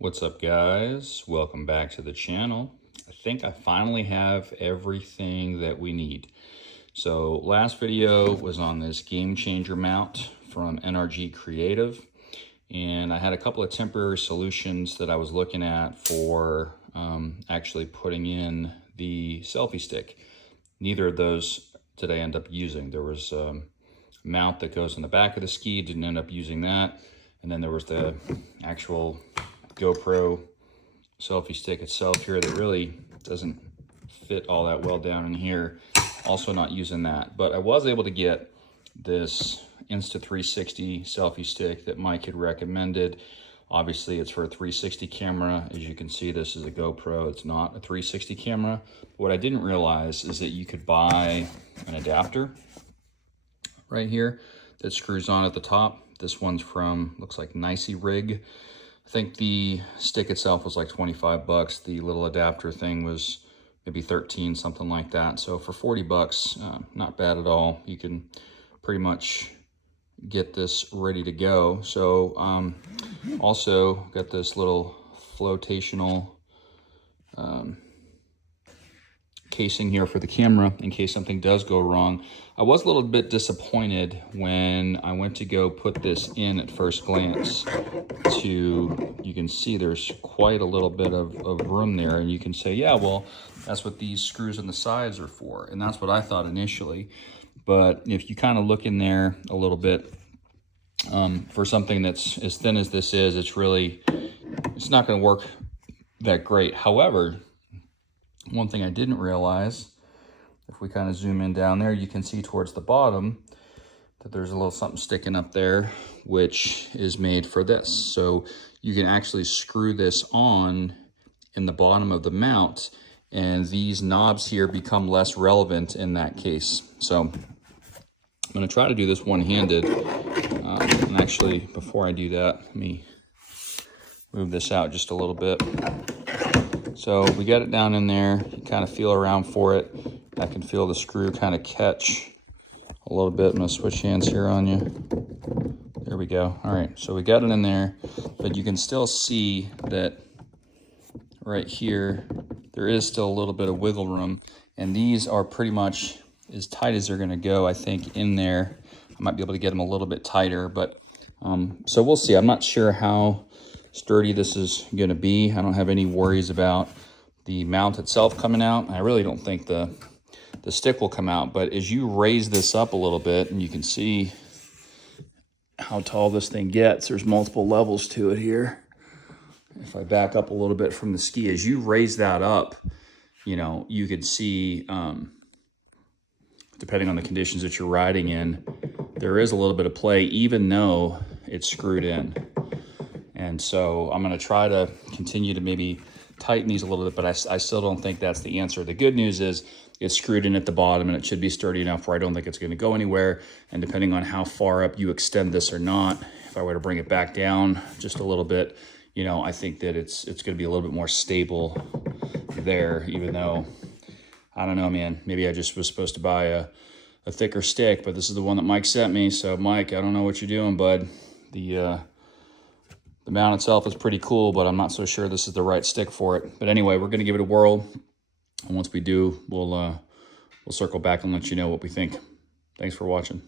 What's up, guys? Welcome back to the channel. I think I finally have everything that we need. So last video was on this game changer mount from NRG Creativ, and I had a couple of temporary solutions that I was looking at for actually putting in the selfie stick. Neither of those did I end up using. There was a mount that goes in the back of the ski, didn't end up using that, and then there was the actual GoPro selfie stick itself here that really doesn't fit all that well down in here. Also not using that, but I was able to get this Insta360 selfie stick that Mike had recommended. Obviously it's for a 360 camera. As you can see, this is a GoPro, it's not a 360 camera. What I didn't realize is that you could buy an adapter right here that screws on at the top. This one's from, looks like Nicey Rig. I think the stick itself was like 25 bucks. The little adapter thing was maybe 13, something like that. So for 40 bucks, not bad at all. You can pretty much get this ready to go. So also got this little flotational casing here for the camera in case something does go wrong. I was a little bit disappointed when I went to go put this in at first glance. You can see there's quite a little bit of room there, and you can say, yeah, well, that's what these screws on the sides are for, and that's what I thought initially. But if you kind of look in there a little bit, for something that's as thin as this is, it's not going to work that great. However, one thing I didn't realize, if we kind of zoom in down there, you can see towards the bottom that there's a little something sticking up there, which is made for this. So you can actually screw this on in the bottom of the mount, and these knobs here become less relevant in that case. So I'm going to try to do this one-handed. And actually, before I do that, let me move this out just a little bit. So we got it down in there. You kind of feel around for it. I can feel the screw kind of catch a little bit. I'm going to switch hands here on you. There we go. All right, so we got it in there, but you can still see that right here, there is still a little bit of wiggle room, and these are pretty much as tight as they're going to go, I think, in there. I might be able to get them a little bit tighter, but so we'll see. I'm not sure how sturdy this is going to be. I don't have any worries about the mount itself coming out. I really don't think the stick will come out, but as you raise this up a little bit, and you can see how tall this thing gets, there's multiple levels to it here. If I back up a little bit from the ski, as you raise that up, you know, you could see, depending on the conditions that you're riding in, there is a little bit of play, even though it's screwed in. And so I'm going to try to continue to maybe tighten these a little bit, but I still don't think that's the answer. The good news is it's screwed in at the bottom, and it should be sturdy enough where I don't think it's going to go anywhere. And depending on how far up you extend this or not, if I were to bring it back down just a little bit, you know, I think that it's going to be a little bit more stable there, even though, I don't know, man, maybe I just was supposed to buy a thicker stick, but this is the one that Mike sent me. So Mike, I don't know what you're doing, bud. The mount itself is pretty cool, but I'm not so sure this is the right stick for it. But anyway, we're going to give it a whirl, and once we do, we'll circle back and let you know what we think. Thanks for watching.